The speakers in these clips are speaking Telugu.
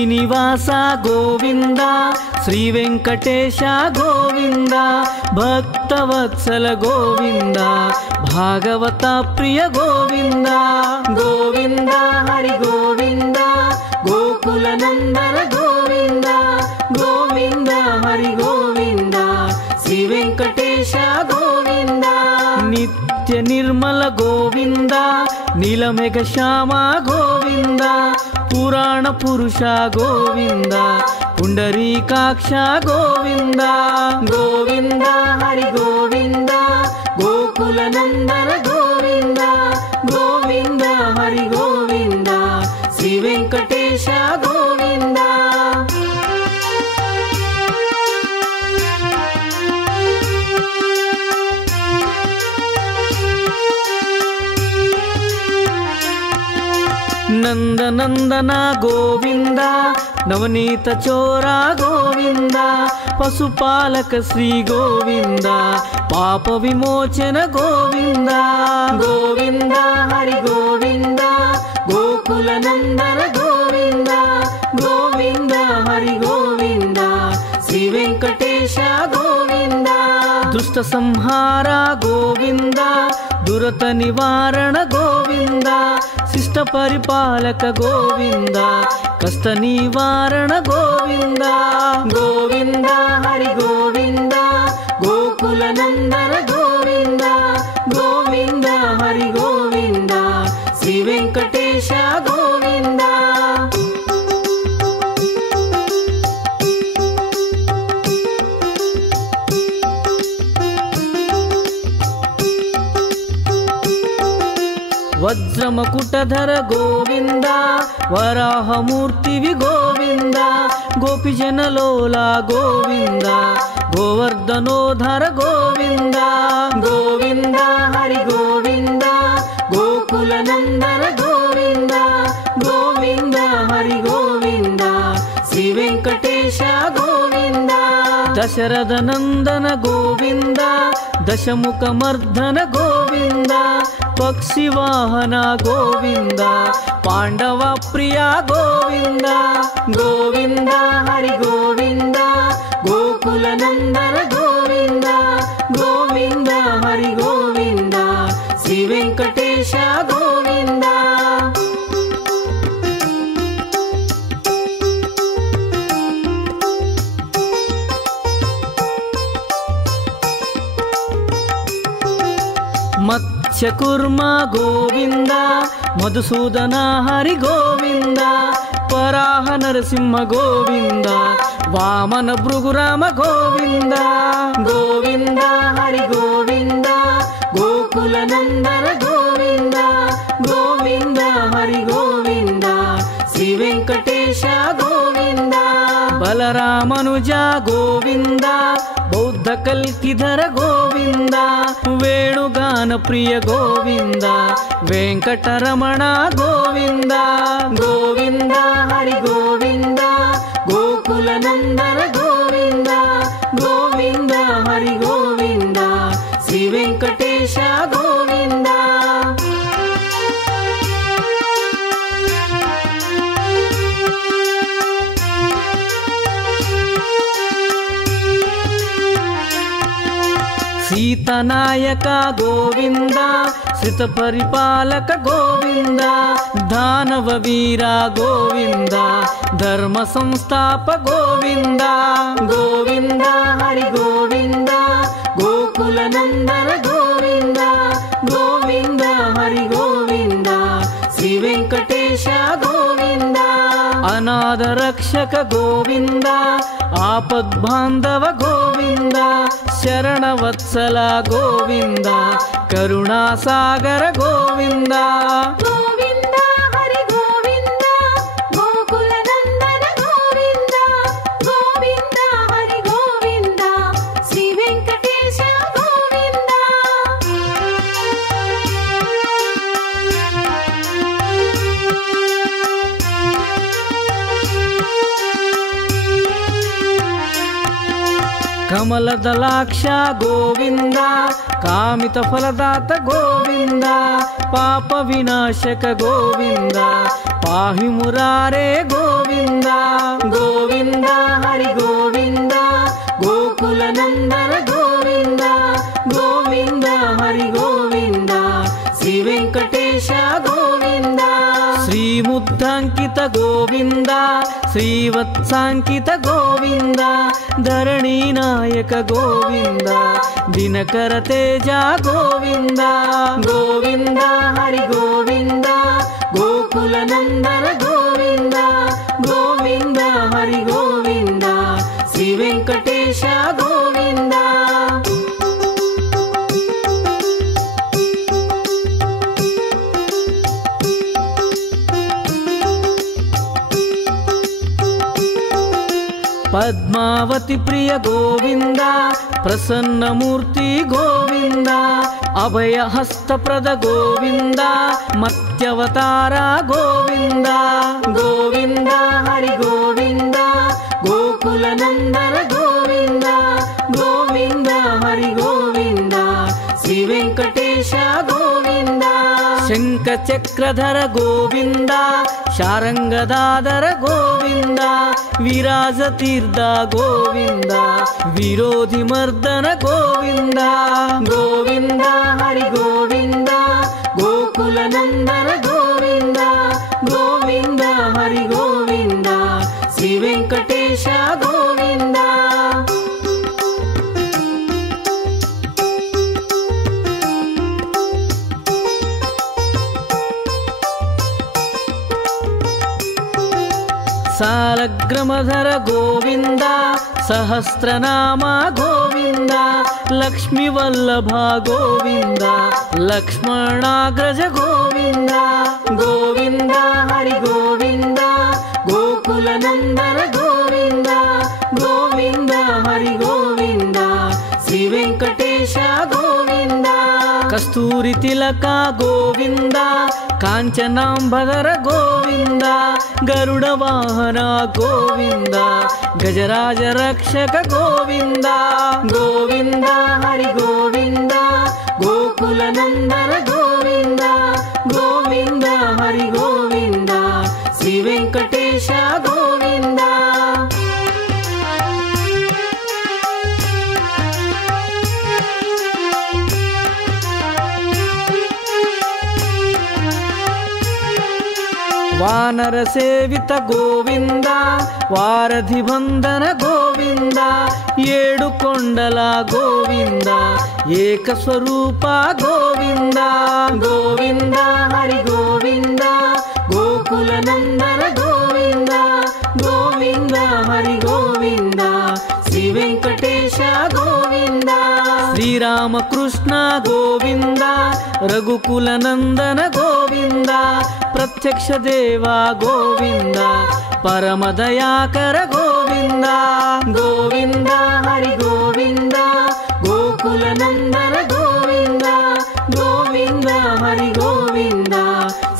ಶ್ರೀನಿವಾಸ ಗೋವಿಂದ, ಶ್ರೀ ವೆಂಕಟೇಶ ಗೋವಿಂದ, ಭಕ್ತವತ್ಸಲ ಗೋವಿಂದ, ಭಾಗವತ ಪ್ರಿಯ ಗೋವಿಂದ. ಗೋವಿಂದ ಹರಿ ಗೋವಿಂದ, ಗೋಕುಲ ನಂದನ ಗೋವಿಂದ, ಗೋವಿಂದ ಹರಿ ಗೋವಿಂದ, ಶ್ರೀ ವೆಂಕಟೇಶ ಗೋವಿಂದ. ನಿತ್ಯ ನಿರ್ಮಲ ಗೋವಿಂದ, ನೀಲಮೇಘ ಶ್ಯಾಮ ಗೋವಿಂದ, ಪುರಾಣ ಪುರುಷ ಗೋವಿಂದ, ಪುಂಡರೀಕಾಕ್ಷ ಗೋವಿಂದ. ಗೋವಿಂದ ಹರಿ ಗೋವಿಂದ, ಗೋಕುಲ ನಂದನ ಗೋವಿಂದ, ಗೋವಿಂದ ಹರಿ ಗೋವಿಂದ, ಶ್ರೀ ವೆಂಕಟೇಶ ಗೋವಿಂದ. ನಂದ ನಂದನ ಗೋವಿಂದ, ನವನೀತ ಚೋರ ಗೋವಿಂದ, ಪಶುಪಾಲಕ ಶ್ರೀ ಗೋವಿಂದ, ಪಾಪ ವಿಮೋಚನ ಗೋವಿಂದ. ಗೋವಿಂದ ಹರಿ ಗೋವಿಂದ, ಗೋಕುಲ ನಂದನ ಗೋವಿಂದ, ಗೋವಿಂದ ಹರಿ ಗೋವಿಂದ, ಶ್ರೀ ವೆಂಕಟೇಶ ಗೋವಿಂದ. ದುಷ್ಟ ಸಂಹಾರ ಗೋವಿಂದ, ದುರತ ನಿವಾರಣ ಗೋವಿಂದ, ಶಿಷ್ಟ ಪರಿಪಾಲಕ ಗೋವಿಂದ, ಕಷ್ಟ ನಿವಾರಣ ಗೋವಿಂದ. ಗೋವಿಂದ ಹರಿ ಗೋವಿಂದ, ಗೋಕುಲ ನಂದನ ಗೋವಿಂದ, ಗೋವಿಂದ ಹರಿ ಗೋವಿಂದ, ಶ್ರೀ ವೆಂಕಟೇಶ ಗೋವಿಂದ. ವಜ್ರಮಕುಟಧರ ಗೋವಿಂದ, ವರಾಹಮೂರ್ತಿವಿ ಗೋವಿಂದ, ಗೋಪಿಜನಲೋಲ ಗೋವಿಂದ, ಗೋವರ್ಧನೋಧರ ಗೋವಿಂದ. ಗೋವಿಂದ ಹರಿ ಗೋವಿಂದ, ಗೋಕುಲ ನಂದನ ಗೋವಿಂದ, ಗೋವಿಂದ ಹರಿ ಗೋವಿಂದ, ಶ್ರೀ ವೆಂಕಟೇಶ ಗೋವಿಂದ. ದಶರಥ ನಂದನ ಗೋವಿಂದ, ದಶಮುಖ ಮರ್ದನ ಗೋವಿಂದ, ಪಕ್ಷಿ ವಾಹನ ಗೋವಿಂದ, ಪಾಂಡವ ಪ್ರಿಯ ಗೋವಿಂದ. ಗೋವಿಂದ ಹರಿ ಗೋವಿಂದ, ಗೋಕುಲ ನಂದನ ಗೋವಿಂದ, ಗೋವಿಂದ ಹರಿ ಗೋವಿಂದ, ಶ್ರೀ ವೆಂಕಟೇಶ ಗೋವಿಂದ. ಮತ್ಸ್ಯಕೂರ್ಮ ಗೋವಿಂದ, ಮಧುಸೂದನ ಹರಿ ಗೋವಿಂದ, ವರಾಹ ನರಸಿಂಹ ಗೋವಿಂದ, ವಾಮನ ಭೃಗುರಾಮ ಗೋವಿಂದ. ಗೋವಿಂದ ಹರಿ ಗೋವಿಂದ, ಗೋಕುಲ ನಂದನ ಗೋವಿಂದ, ಗೋವಿಂದ ಹರಿ ಗೋವಿಂದ, ಶ್ರೀ ವೆಂಕಟೇಶ ಗೋವಿಂದ. ಬಲರಾಮನುಜ ಗೋವಿಂದ, ಬೌದ್ಧ ಕಲ್ಕಿಧರ ಗೋವಿಂದ, ವೇಣುಗಾನ ಪ್ರಿಯ ಗೋವಿಂದ, ವೆಂಕಟರಮಣ ಗೋವಿಂದ. ಗೋವಿಂದ ಹರಿ ಗೋವಿಂದ, ಗೋಕುಲ ನಂದನ ಗೋವಿಂದ, ಗೋವಿಂದ ಹರಿ ಗೋವಿಂದ, ಶ್ರೀ ವೆಂಕಟೇಶ ಗೋವಿಂದ. ಸೀತನಾಯಕ ಗೋವಿಂದ, ಶ್ರಿತ ಪರಿಪಾಲಕ ಗೋವಿಂದ, ದಾನವ ವೀರ ಗೋವಿಂದ, ಧರ್ಮ ಸಂಸ್ಥಾಪ ಗೋವಿಂದ. ಗೋವಿಂದ ಹರಿ ಗೋವಿಂದ, ಗೋಕುಲ ನಂದನ ಗೋವಿಂದ, ಗೋವಿಂದ ಹರಿ ಗೋವಿಂದ, ಶ್ರೀ ವೆಂಕಟೇಶ ಗೋವಿಂದ. ಅನಾಥ ರಕ್ಷಕ ಗೋವಿಂದ, ಆಪದ್ಬಾಂಧವ ಗೋವಿಂದ, ಶರಣವತ್ಸಲ ಗೋವಿಂದ, ಕರುಣಾಸಾಗರ ಗೋವಿಂದ. ಗೋವಿಂದ ಹರಿ ಗೋವಿಂದ, ಗೋಕುಲ ನಂದನ ಗೋವಿಂದ, ಗೋವಿಂದ ಹರಿ ಗೋವಿಂದ, ಶ್ರೀ ವೆಂಕಟೇಶ ಗೋವಿಂದ. ಕಮಲದಲಾಕ್ಷ ಗೋವಿಂದ, ಕಾಮಿತ ಫಲದಾತ ಗೋವಿಂದ, ಪಾಪ ವಿನಾಶಕ ಗೋವಿಂದ, ಪಾಹಿ ಮುರಾರೇ ಗೋವಿಂದ ಗೋವಿಂದ ಹರಿ ಗೋವಿಂದ ಗೋಕುಲ ನಂದನ ಗೋವಿಂದ ಗೋವಿಂದ ಹರಿ ಗೋವಿಂದ ಶ್ರೀ ವೆಂಕಟೇಶ ಗೋವಿಂದ ಶ್ರೀಮುದ್ಧಾಂಕಿತ ಗೋವಿಂದ ಶ್ರೀವತ್ಸಾಂಕಿತ ಗೋವಿಂದ ಧರಣಿ ನಾಯಕ ಗೋವಿಂದ ದಿನಕರ ತೇಜ ಗೋವಿಂದ ಗೋವಿಂದ ಹರಿ ಗೋವಿಂದ ಗೋಕುಲ ನಂದನ ಗೋವಿಂದ ಗೋವಿಂದ ಹರಿ ಗೋವಿಂದ ಶ್ರೀ ವೆಂಕಟೇಶ ಗೋವಿಂದ ಪದ್ಮಾವತಿ ಪ್ರಿಯ ಗೋವಿಂದ ಪ್ರಸನ್ನ ಮೂರ್ತಿ ಗೋವಿಂದ ಅಭಯ ಹಸ್ತಪ್ರದ ಗೋವಿಂದ ಮತ್ಯವತಾರ ಗೋವಿಂದ ಗೋವಿಂದ ಹರಿ ಗೋವಿಂದ ಗೋಕುಲ ನಂದನ ಗೋವಿಂದ ಗೋವಿಂದ ಹರಿ ಗೋವಿಂದ ಶ್ರೀ ವೆಂಕಟೇಶ ಗೋವಿಂದ ಶಂಖ ಚಕ್ರಧರ ಗೋವಿಂದ ಶಾರಂಗದಾದರ ಗೋವಿಂದ ವಿರಾಜ ತೀರ್ಥ ಗೋವಿಂದ ವಿರೋಧಿ ಮರ್ದನ ಗೋವಿಂದ ಗೋವಿಂದ ಹರಿ ಗೋವಿಂದ ಗೋಕುಲ ನಂದನ ಗೋವಿಂದ ಗೋವಿಂದ ಹರಿ ಗೋವಿಂದ ಶ್ರೀ ವೆಂಕಟೇಶ ಗೋವಿಂದ ಸಾಲಗ್ರಾಮಧರ ಗೋವಿಂದ ಸಹಸ್ರನಾಮ ಗೋವಿಂದ ಲಕ್ಷ್ಮೀ ವಲ್ಲಭ ಗೋವಿಂದ ಲಕ್ಷ್ಮಣಾಗ್ರಜ ಗೋವಿಂದ ಗೋವಿಂದ ಹರಿ ಗೋವಿಂದ ಗೋಕುಲ ನಂದನ ಗೋವಿಂದ ಗೋವಿಂದ ಹರಿ ಗೋವಿಂದ ಶ್ರೀ ವೆಂಕಟೇಶ ಗೋವಿಂದ ಕಸ್ತೂರಿ ತಿಲಕ ಗೋವಿಂದ ಕಾಂಚನಾಂಬಧರ ಗೋವಿಂದ ಗರುಡ ವಾಹನ ಗೋವಿಂದ ಗಜರಾಜ ರಕ್ಷಕ ಗೋವಿಂದ ಗೋವಿಂದ ಹರಿ ಗೋವಿಂದ ಗೋಕುಲ ನಂದನ ಗೋವಿಂದ ಗೋವಿಂದ ಹರಿ ಗೋವಿಂದ ಶ್ರೀ ವೆಂಕಟೇಶ ಗೋವಿಂದ ವಾನರ ಸೇವಿತ ಗೋವಿಂದ ವಾರಧಿ ಬಂಧನ ಗೋವಿಂದ ಏಳು ಕೊಂಡಲ ಗೋವಿಂದ ಏಕ ಸ್ವರೂಪ ಗೋವಿಂದ ಗೋವಿಂದ ಹರಿ ಗೋವಿಂದ ಗೋಕುಲ ನಂದನ ಗೋವಿಂದ ಗೋವಿಂದ ಹರಿ ಗೋವಿಂದ ಶ್ರೀ ವೆಂಕಟೇಶ ಗೋವಿಂದ ಶ್ರೀರಾಮಕೃಷ್ಣ ಗೋವಿಂದ ರಘುಕುಲ ನಂದನ ಗೋವಿಂದ ಪ್ರತ್ಯಕ್ಷ ದೇವ ಗೋವಿಂದ ಪರಮ ದಯಾಕರ ಗೋವಿಂದ ಗೋವಿಂದ ಹರಿ ಗೋವಿಂದ ಗೋಕುಲ ನಂದನ ಗೋವಿಂದ ಗೋವಿಂದ ಹರಿ ಗೋವಿಂದ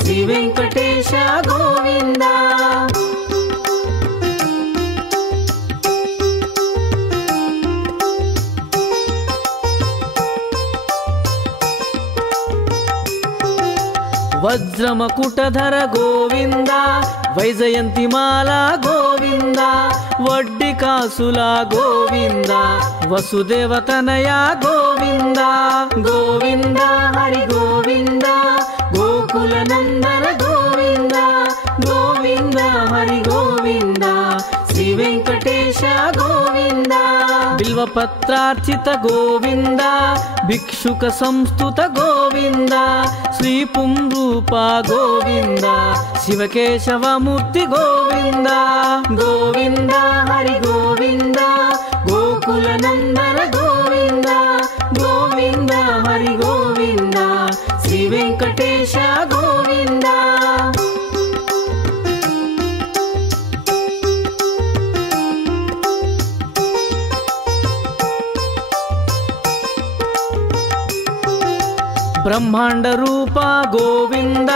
ಶ್ರೀ ವೆಂಕಟೇಶ ಗೋವಿಂದ ವಜ್ರಮಕುಟಧರ ಗೋವಿಂದ ವೈಜಯಂತಿ ಮಾಲಾ ಗೋವಿಂದ ವಡ್ಡಿ ಕಾಸುಲ ಗೋವಿಂದ ವಸುದೇವತನಯ ಗೋವಿಂದ ಗೋವಿಂದ ಹರಿ ಗೋವಿಂದ ಗೋಕುಲ ನಂದನ ಗೋವಿಂದ ಗೋವಿಂದ ಹರಿ ಗೋವಿಂದ ಶ್ರೀ ವೆಂಕಟೇಶ ಗೋವಿಂದ ಬಿಲ್ವಪತ್ರಾರ್ಚಿತ ಗೋವಿಂದ ಭಿಕ್ಷುಕ ಸಂಸ್ತುತ ಗೋವಿಂದ ಶ್ರೀ ಪುಂರೂಪ ಗೋವಿಂದ ಶಿವಕೇಶವ ಮೂರ್ತಿ ಗೋವಿಂದ ಗೋವಿಂದ ಹರಿ ಗೋವಿಂದ ಗೋಕುಲ ನಂದನ ಗೋವಿಂದ ಗೋವಿಂದ ಹರಿ ಗೋವಿಂದ ಶ್ರೀ ವೆಂಕಟೇಶ ಗೋವಿಂದ ಬ್ರಹ್ಮಾಂಡ ರೂಪ ಗೋವಿಂದ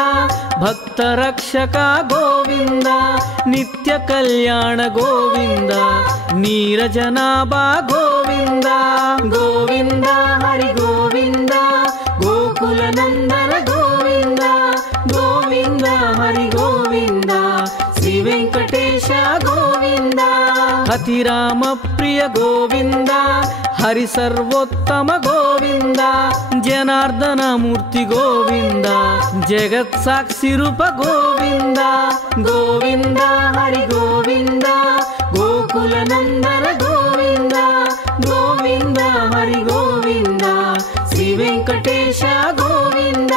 ಭಕ್ತ ರಕ್ಷಕ ಗೋವಿಂದ ನಿತ್ಯ ಕಲ್ಯಾಣ ಗೋವಿಂದ ನೀರಜನಾಭ ಗೋವಿಂದ ಗೋವಿಂದ ಹರಿ ಗೋವಿಂದ ಗೋಕುಲ ನಂದನ ಗೋವಿಂದ ಗೋವಿಂದ ಹರಿ ಗೋವಿಂದ అతిరామ ప్రియ గోవింద హరి సర్వోత్తమ గోవింద జనార్దన మూర్తి గోవింద జగత్ సాక్షి రూప గోవింద గోవింద హరి గోవింద గోకుల నందన గోవింద గోవింద హరి గోవింద శ్రీ వెంకటేశ గోవింద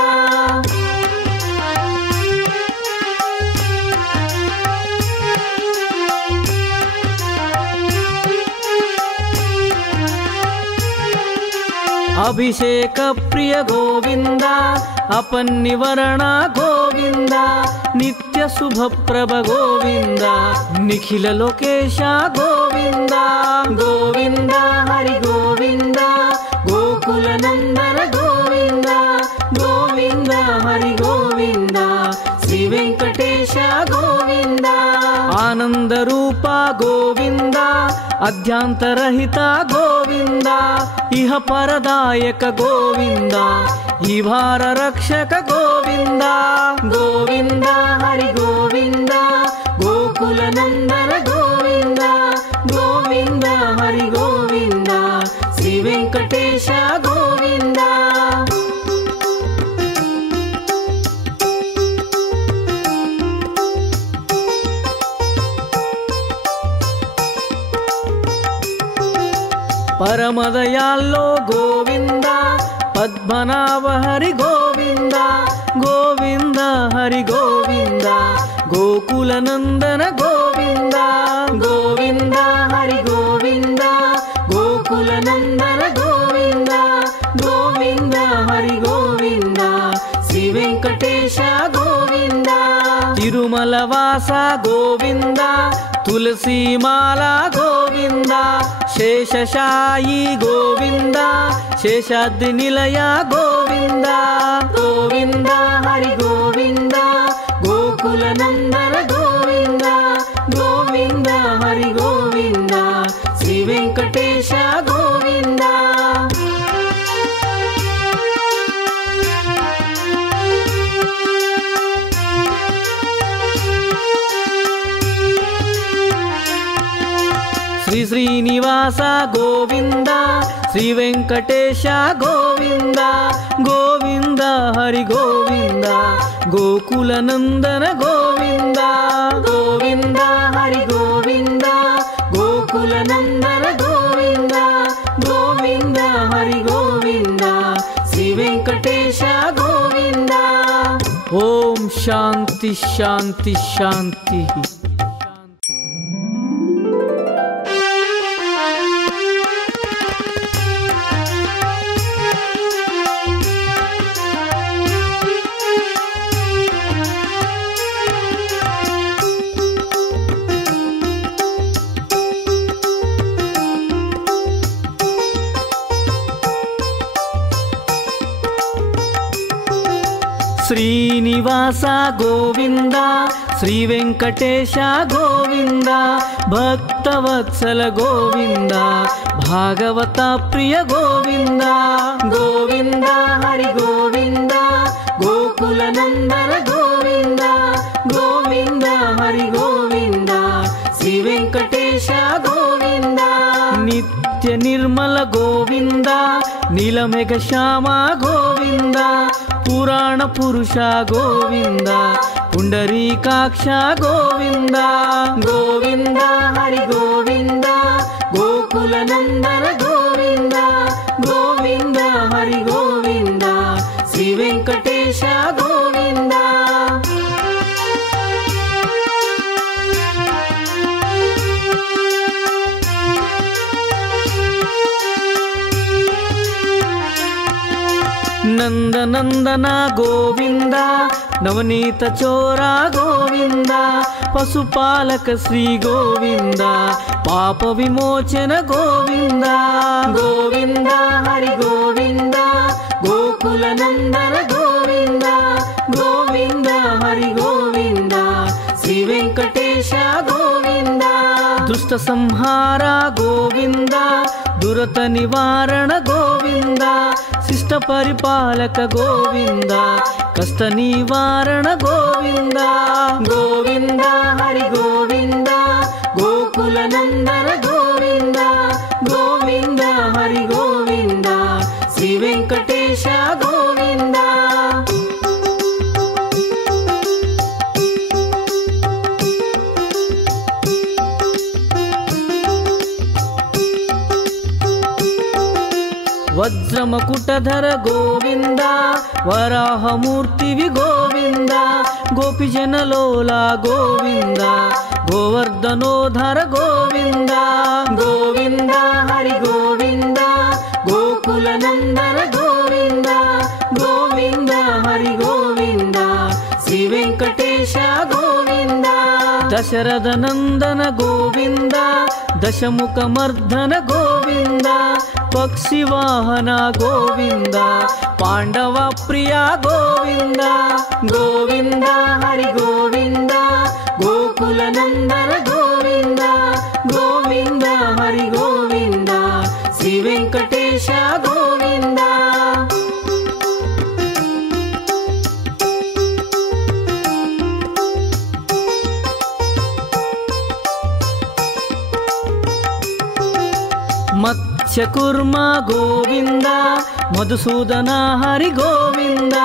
అభిషేక ప్రియ గోవింద అపన్నివరణ గోవింద నిత్య శుభప్రభ గోవింద నిఖిల లోకేశ గోవింద గోవింద హరి గోవింద గోకుల నందన గోవింద గోవింద హరి గోవింద శ్రీ వెంకటేశ గోవింద ఆనంద రూప గోవింద అధ్యాంతరహిత గోవింద ఇహ పరదాయక గోవింద ఈ భార రక్షక గోవింద గోవింద హరి గోవింద గోకుల నందన గోవింద గోవింద హరి గోవింద శ్రీ వెంకటేశ గోవింద పరమదయాల్లో గోవింద పద్మనాభ హరి గోవింద గోవింద హరి గోవింద గోకుల నందన గోవింద గోవింద హరి గోవింద గోకుల నందన గోవింద గోవింద హరి గోవింద శ్రీ వెంకటేశ గోవింద తిరుమల వాస గోవింద తులసీమాల గోవింద శేషశాయి గోవింద శేషాద్రి నిలయ గోవింద గోవింద హరి గోవింద గోకుల నందన గోవింద గోవింద హరి గోవింద శ్రీ వెంకటేశ గోవింద శ్రీ శ్రీనివాస గోవింద శ్రీ వెంకటేశ గోవింద గోవింద హరి గోవింద గోకుల నందన గోవింద గోవింద హరి గోవింద గోకుల నందన గోవింద గోవింద హరి గోవింద శ్రీ వెంకటేశ గోవింద ఓం శాంతి శాంతి శాంతి. శ్రీనివాస గోవింద శ్రీ వెంకటేశ గోవింద భక్తవత్సల గోవింద భాగవత ప్రియ గోవింద గోవింద హరి గోవింద గోకుల నందన గోవింద గోవింద హరి గోవింద శ్రీ వెంకటేశ గోవింద నిత్య నిర్మల గోవింద నీలమేఘ శ్యామ గోవింద పురాణ పురుష గోవింద పుండరీకాక్ష గోవింద గోవింద హరి గోవింద గోకుల నందన గోవింద గోవింద హరి గోవింద శ్రీ వెంకటేశ గోవింద నందనందన గోవింద నవనీత చోరా గోవింద పశుపాలక శ్రీ గోవింద పాప విమోచన గోవింద గోవింద హరి గోవింద గోకుల నందన గోవింద గోవింద హరి గోవింద శ్రీ వెంకటేశ గోవింద దుష్ట సంహార గోవింద దురత నివారణ గోవింద శిష్ట పరిపాలక గోవింద కష్ట నివారణ గోవింద గోవింద హరి గోవింద గోకుల ಗೋಕುಲನಂದನ ಗೋವಿಂದ ಗೋವಿಂದ ಹರಿ ಗೋವಿಂದ ಶ್ರೀ ವೆಂಕಟೇಶ ಗೋವಿಂದ. ವಜ್ರಮಕುಟಧರ ಗೋವಿಂದ ವರಾಹಮೂರ್ತಿವಿ ಗೋವಿಂದ ಗೋಪಿಜನಲೋಲ ಗೋವಿಂದ ಗೋವರ್ಧನೋಧರ ಗೋವಿಂದ ಗೋವಿಂದ ಹರಿ ಗೋವಿಂದ ಗೋಕುಲನಂದನ ಗೋವಿಂದ ಗೋವಿಂದ ಹರಿ ಗೋವಿಂದ ಶ್ರೀ ವೆಂಕಟೇಶ ಗೋವಿಂದ. ದಶರಥ ನಂದನ ಗೋವಿಂದ ದಶಮುಖ ಮರ್ದನ ಗೋವಿಂದ ಪಕ್ಷಿ ವಾಹನ ಗೋವಿಂದ ಪಾಂಡವ ಪ್ರಿಯ ಗೋವಿಂದ ಗೋವಿಂದ ಹರಿ ಗೋವಿಂದ ಗೋಕುಲನಂದನ ಗೋವಿಂದ ಗೋವಿಂದ ಹರಿ ಗೋವಿಂದ ಶ್ರೀ ವೆಂಕಟೇಶ ಗೋವಿಂದ. ಮತ್ಸ್ಯಕುರ್ಮ ಗೋವಿಂದ ಮಧುಸೂದನ ಹರಿ ಗೋವಿಂದ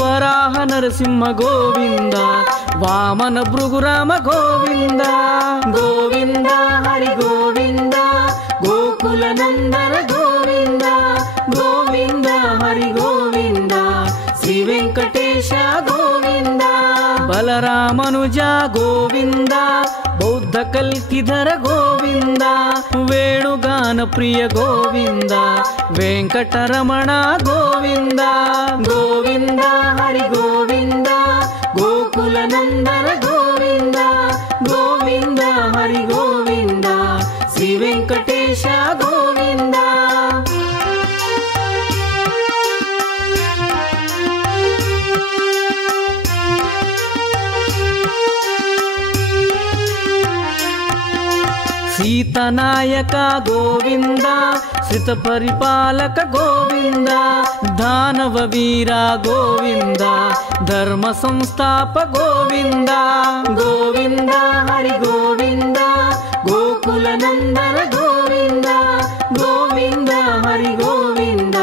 ವರಾಹ ನರಸಿಂಹ ಗೋವಿಂದ ವಾಮನ ಭೃಗುರಾಮ ಗೋವಿಂದ ಗೋವಿಂದ ಹರಿ ಗೋವಿಂದ ಗೋಕುಲನಂದನ ಗೋವಿಂದ ಗೋವಿಂದ ಹರಿ ಗೋವಿಂದ ಶ್ರೀ ವೆಂಕಟೇಶ ಗೋವಿಂದ. ಬಲರಾಮನುಜ ಗೋವಿಂದ ಬೌದ್ಧ ಕಲ್ಕಿಧರ ಗೋವಿಂದ ವೇಣುಗಾನ ಪ್ರಿಯ ಗೋವಿಂದ ವೆಂಕಟರಮಣ ಗೋವಿಂದ ಗೋವಿಂದ ಹರಿ ಗೋವಿಂದ ಗೋಕುಲನಂದನ ಗೋವಿಂದ ಗೋವಿಂದ ಹರಿ ಗೋವಿಂದ ಶ್ರೀ ವೆಂಕಟೇಶ ಗೋವಿಂದ. ಸೀತನಾಯಕ ಗೋವಿಂದ ಶ್ರಿತ ಪರಿಪಾಲಕ ಗೋವಿಂದ ದಾನವ ವೀರ ಗೋವಿಂದ ಧರ್ಮ ಸಂಸ್ಥಾಪ ಗೋವಿಂದ ಗೋವಿಂದ ಹರಿ ಗೋವಿಂದ ಗೋಕುಲನಂದನ ಗೋವಿಂದ ಗೋವಿಂದ ಹರಿ ಗೋವಿಂದ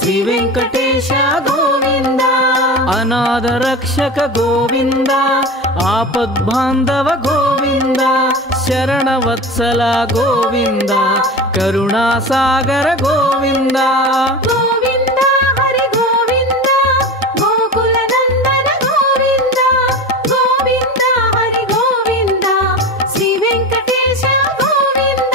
ಶ್ರೀ ವೆಂಕಟೇಶ ಗೋವಿಂದ. ಅನಾಥ ರಕ್ಷಕ ಗೋವಿಂದ ಆಪದ್ಬಾಂಧವ ಗೋವಿಂದ ಶರಣವತ್ಸಲ ಗೋವಿಂದ ಕರುಣಾಸಾಗರ ಗೋವಿಂದ ಗೋವಿಂದ ಹರಿ ಗೋವಿಂದ ಗೋಕುಲನಂದನ ಗೋವಿಂದ ಗೋವಿಂದ ಹರಿ ಗೋವಿಂದ ಶ್ರೀ ವೆಂಕಟೇಶ ಗೋವಿಂದ.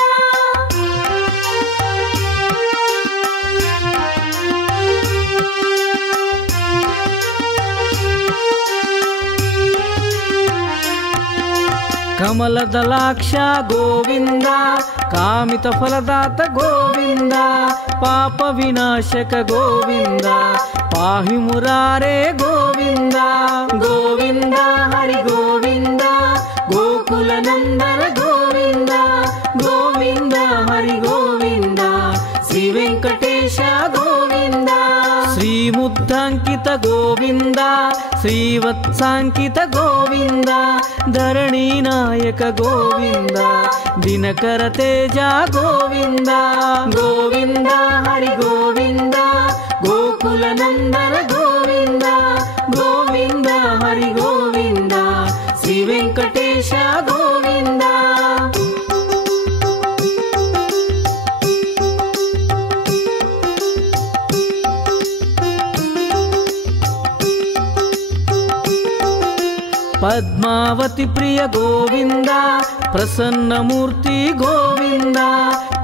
ಕಮಲದಲಾಕ್ಷ ಗೋವಿಂದ ಕಾಮಿತ ಫಲದಾತ ಗೋವಿಂದ ಪಾಪ ವಿನಾಶಕ ಗೋವಿಂದ ಪಾಹಿ ಮುರಾರೇ ಗೋವಿಂದ ಗೋವಿಂದ ಹರಿ ಗೋವಿಂದ ಗೋಕುಲನಂದನ ಗೋವಿಂದ ಗೋವಿಂದ ಹರಿ ಗೋವಿಂದ ಶ್ರೀ ವೆಂಕಟೇಶ ಗೋವಿಂದ. ಶ್ರೀಮುದ್ಧಾಂಕಿತ ಗೋವಿಂದ ಶ್ರೀವತ್ಸಾಂಕಿತ ಗೋವಿಂದ ಧರಣಿ ನಾಯಕ ಗೋವಿಂದ ದಿನಕರ ತೇಜ ಗೋವಿಂದ ಗೋವಿಂದ ಹರಿ ಗೋವಿಂದ ಗೋಕುಲನಂದನ ಗೋವಿಂದ ಗೋವಿಂದ ಹರಿ ಗೋವಿಂದ ಶ್ರೀ ವೆಂಕಟೇಶ ಗೋವಿಂದ. ಪದ್ಮಾವತಿ ಪ್ರಿಯ ಗೋವಿಂದ ಪ್ರಸನ್ನ ಮೂರ್ತಿ ಗೋವಿಂದ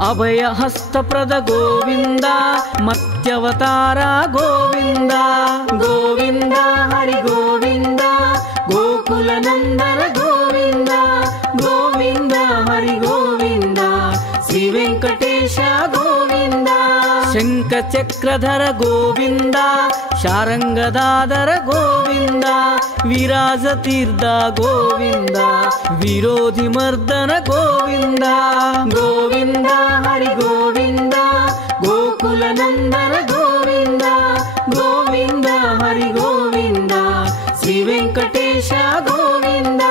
ಅಭಯ ಹಸ್ತಪ್ರದ ಗೋವಿಂದ ಮತ್ಯವತಾರ ಗೋವಿಂದ ಗೋವಿಂದ ಹರಿ ಗೋವಿಂದ ಗೋಕುಲನಂದನ ಗೋವಿಂದ ಗೋವಿಂದ ಹರಿ ಗೋವಿಂದ ಶ್ರೀ ವೆಂಕಟೇಶ ಗೋವಿಂದ. ಶಂಖ ಚಕ್ರಧರ ಗೋವಿಂದ ಶಾರಂಗದಾದರ ಗೋವಿಂದ ವಿರಾಜ ತೀರ್ಥ ಗೋವಿಂದ ವಿರೋಧಿ ಮರ್ದನ ಗೋವಿಂದ ಗೋವಿಂದ ಹರಿ ಗೋವಿಂದ ಗೋಕುಲನಂದನ ಗೋವಿಂದ ಗೋವಿಂದ ಹರಿ ಗೋವಿಂದ ಶ್ರೀ ವೆಂಕಟೇಶ ಗೋವಿಂದ.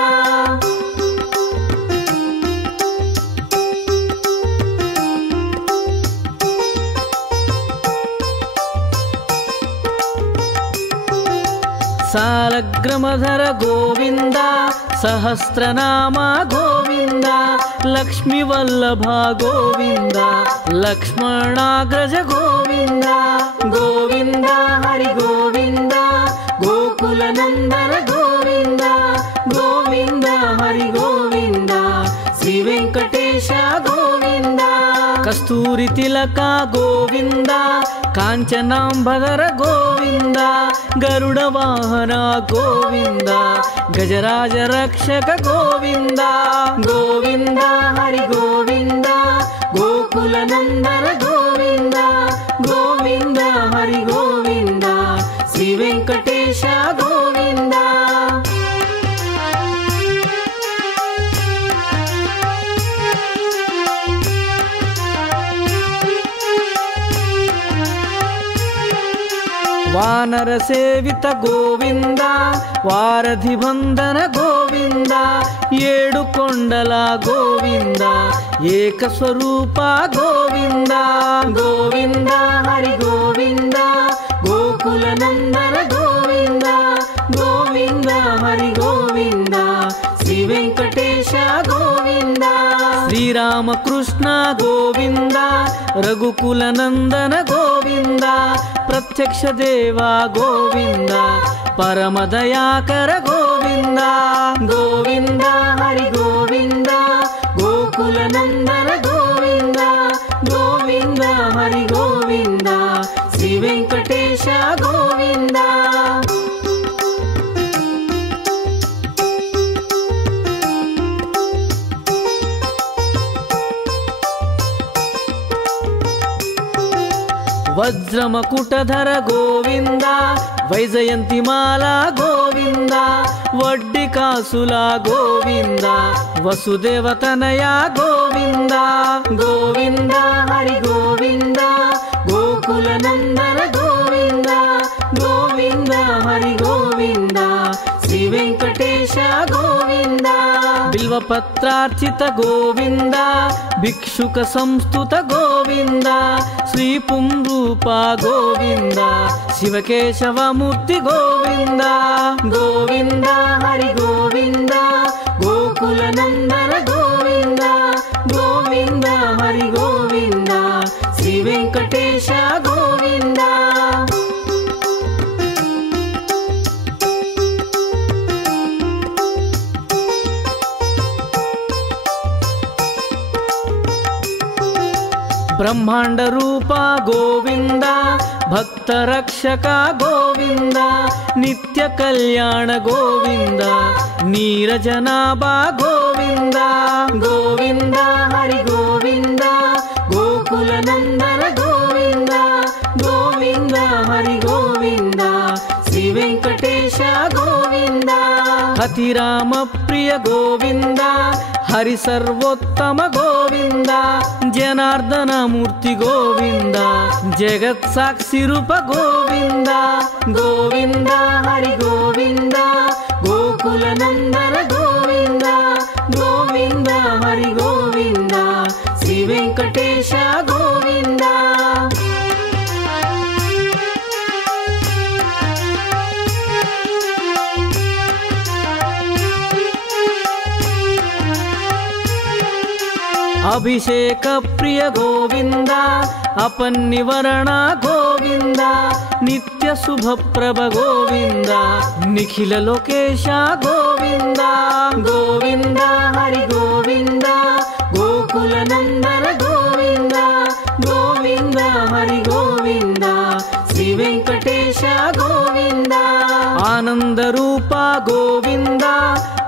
ಸಾಲಗ್ರಮಧರ ಗೋವಿಂದ ಸಹಸ್ರನಾಮ ಗೋವಿಂದ ಲಕ್ಷ್ಮೀವಲ್ಲಭ ಗೋವಿಂದ ಲಕ್ಷ್ಮಣಾಗ್ರಜ ಗೋವಿಂದ ಗೋವಿಂದ ಹರಿ ಗೋವಿಂದ ಗೋಕುಲ ನಂದನ ಗೋವಿಂದ ಗೋವಿಂದ ಹರಿ ಗೋವಿಂದ ಶ್ರೀ ವೆಂಕಟೇಶ ಗೋವಿಂದ ಕಸ್ತೂರಿ ತಿಲಕ ಗೋವಿಂದ ಕಾಂಚನಾಂಬಧರ ಗೋವಿಂದ ಗರುಡ ವಾಹನ ಗೋವಿಂದ ಗಜರಾಜ ರಕ್ಷಕ ಗೋವಿಂದ ಗೋವಿಂದ ಹರಿ ಗೋವಿಂದ ಗೋಕುಲ ನಂದನ ಗೋವಿಂದ ಗೋವಿಂದ ಹರಿ ಗೋವಿಂದ ಶ್ರೀ ವೆಂಕಟೇಶ ಗೋವಿಂದ ವಾನರ ಸೇವಿತ ಗೋವಿಂದ ವಾರಧಿ ಬಂಧನ ಗೋವಿಂದ ಏಳು ಕೊಂಡಲ ಗೋವಿಂದ ಏಕ ಸ್ವರೂಪ ಗೋವಿಂದ ಗೋವಿಂದ ಹರಿ ಗೋವಿಂದ ಗೋಕುಲ ನಂದನ ಗೋವಿಂದ ಗೋವಿಂದ ಹರಿ ಗೋವಿಂದ ಶ್ರೀ ವೆಂಕಟೇಶ ಗೋವಿಂದ ಶ್ರೀರಾಮಕೃಷ್ಣ ಗೋವಿಂದ ರಘುಕುಲ ನಂದನ ಗೋವಿಂದ ಪ್ರತ್ಯಕ್ಷ ದೇವ ಗೋವಿಂದ ಪರಮ ದಯಾಕರ ಗೋವಿಂದ ಗೋವಿಂದ ಹರಿ ಗೋವಿಂದ ಗೋಕುಲ ನಂದನ ಗೋವಿಂದ ಗೋವಿಂದ ಹರಿ ಗೋವಿಂದ ಶ್ರೀ ವೆಂಕಟೇಶ ಗೋವಿಂದ ವಜ್ರಮಕುಟಧರ ಗೋವಿಂದ ವೈಜಯಂತಿ ಮಾಲಾ ಗೋವಿಂದ ವಡ್ಡಿ ಕಾಸುಲ ಗೋವಿಂದ ವಸುದೇವ ತನಯ ಗೋವಿಂದ ಗೋವಿಂದ ಹರಿ ಗೋವಿಂದ ಗೋಕುಲ ನಂದನ ಗೋವಿಂದ ಗೋವಿಂದ ಹರಿ ಗೋವಿಂದ ಶ್ರೀ ವೆಂಕಟೇಶ ಗೋವಿಂದ ಬಿಲ್ವಪತ್ರಾರ್ಚಿತ ಗೋವಿಂದ ಭಿಕ್ಷುಕ ಸಂಸ್ತುತ ಗೋವಿಂದ ಶ್ರೀ ಪುಂರೂಪ ಗೋವಿಂದ ಶಿವಕೇಶವ ಮೂರ್ತಿ ಗೋವಿಂದ ಗೋವಿಂದ ಹರಿ ಗೋವಿಂದ ಗೋಕುಲ ನಂದನ ಗೋವಿಂದ ಗೋವಿಂದ ಹರಿ ಗೋವಿಂದ ಶ್ರೀ ವೆಂಕಟೇಶ ಗೋವಿಂದ ಬ್ರಹ್ಮಾಂಡ ರೂಪ ಗೋವಿಂದ ಭಕ್ತ ರಕ್ಷಕ ಗೋವಿಂದ ನಿತ್ಯ ಕಲ್ಯಾಣ ಗೋವಿಂದ ನೀರಜನಾಭ ಗೋವಿಂದ ಗೋವಿಂದ ಹರಿ ಗೋವಿಂದ ಗೋಕುಲ ನಂದನ ಗೋವಿಂದ ಗೋವಿಂದ ಹರಿ ಗೋವಿಂದ ಶ್ರೀ ವೆಂಕಟೇಶ ಗೋವಿಂದ ಅತಿರಾಮ ಪ್ರಿಯ ಗೋವಿಂದ ಹರಿ ಸರ್ವೋತ್ತಮ ಗೋವಿಂದ ಜನಾರ್ದನ ಮೂರ್ತಿ ಗೋವಿಂದ ಜಗತ್ ಸಾಕ್ಷಿ ರೂಪ ಗೋವಿಂದ ಗೋವಿಂದ ಹರಿ ಗೋವಿಂದ ಗೋಕುಲ ನಂದನ ಗೋವಿಂದ ಗೋವಿಂದ ಹರಿ ಗೋವಿಂದ ಶ್ರೀ ವೆಂಕಟೇಶ ಗೋವಿಂದ ಅಭಿಷೇಕ ಪ್ರಿಯ ಗೋವಿಂದ ಅಪನ್ನಿವರಣ ಗೋವಿಂದ ನಿತ್ಯ ಶುಭಪ್ರಭ ಗೋವಿಂದ ನಿಖಿಲ ಲೋಕೇಶ ಗೋವಿಂದ ಗೋವಿಂದ ಹರಿ ಗೋವಿಂದ ಗೋಕುಲ ನಂದನ ಗೋವಿಂದ ಗೋವಿಂದ ಹರಿ ಗೋವಿಂದ ಶ್ರೀ ವೆಂಕಟೇಶ ಗೋವಿಂದ ಆನಂದ ರೂಪ ಗೋವಿಂದ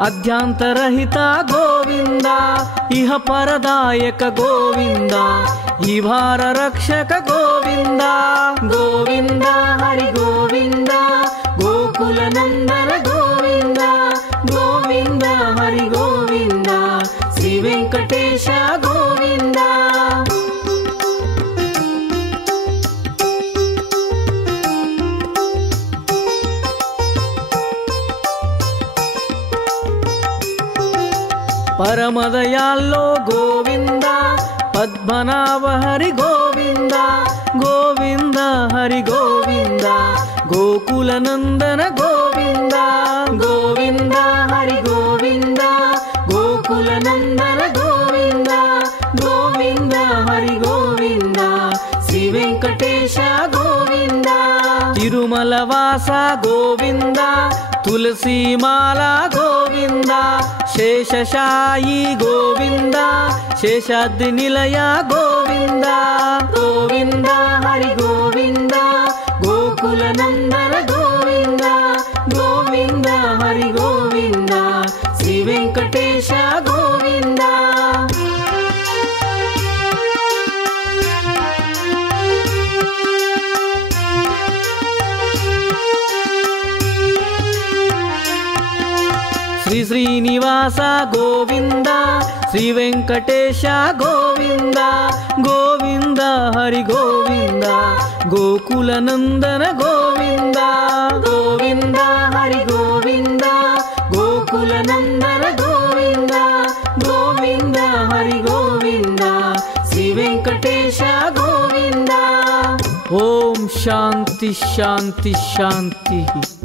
ಅಧ್ಯಾಂತರಹಿತ ಗೋವಿಂದ ಇಹ ಪರದಾಯಕ ಗೋವಿಂದ ಈ ಭಾರ ರಕ್ಷಕ ಗೋವಿಂದ ಗೋವಿಂದ ಹರಿ ಗೋವಿಂದ ಗೋಕುಲ ನಂದನ ಗೋವಿಂದ ಗೋವಿಂದ ಹರಿ ಗೋವಿಂದ ಶ್ರೀ ವೆಂಕಟೇಶ ಗೋವಿಂದ ಪರಮದಯಾಲ್ಲೋ ಗೋವಿಂದ ಪದ್ಮನಾಭ ಹರಿ ಗೋವಿಂದ ಗೋವಿಂದ ಹರಿ ಗೋವಿಂದ ಗೋಕುಲ ನಂದನ ಗೋವಿಂದ ವೆಂಕಟೇಶ ಗೋವಿಂದ. ತಿರುಮಲವಾಸ ಗೋವಿಂದ, ತುಳಸಿಮಾಲಾ ಗೋವಿಂದ, ಶೇಷಶಾಯಿ ಗೋವಿಂದ, ಶೇಷಾದ್ರಿ ನಿಲಯ ಗೋವಿಂದ. ಗೋವಿಂದ ಹರಿ ಗೋವಿಂದ, ಗೋಕುಲ ನಂದನ ಗೋವಿಂದ. ಗೋವಿಂದ ಹರಿ ಗೋವಿಂದ, ಶ್ರೀ ವೆಂಕಟೇಶ ಗೋವಿಂದ. ಶ್ರೀ ಶ್ರೀನಿವಾಸ ಗೋವಿಂದ, ಶ್ರೀ ವೆಂಕಟೇಶ ಗೋವಿಂದ. ಗೋವಿಂದ ಹರಿ ಗೋವಿಂದ, ಗೋಕುಲ ನಂದನ ಗೋವಿಂದ. ಗೋವಿಂದ ಹರಿ ಗೋವಿಂದ, ಗೋಕುಲ ನಂದನ ಗೋವಿಂದ. ಗೋವಿಂದ ಹರಿ ಗೋವಿಂದ, ಶ್ರೀ ವೆಂಕಟೇಶ ಗೋವಿಂದ. ಓಂ ಶಾಂತಿ ಶಾಂತಿ ಶಾಂತಿ.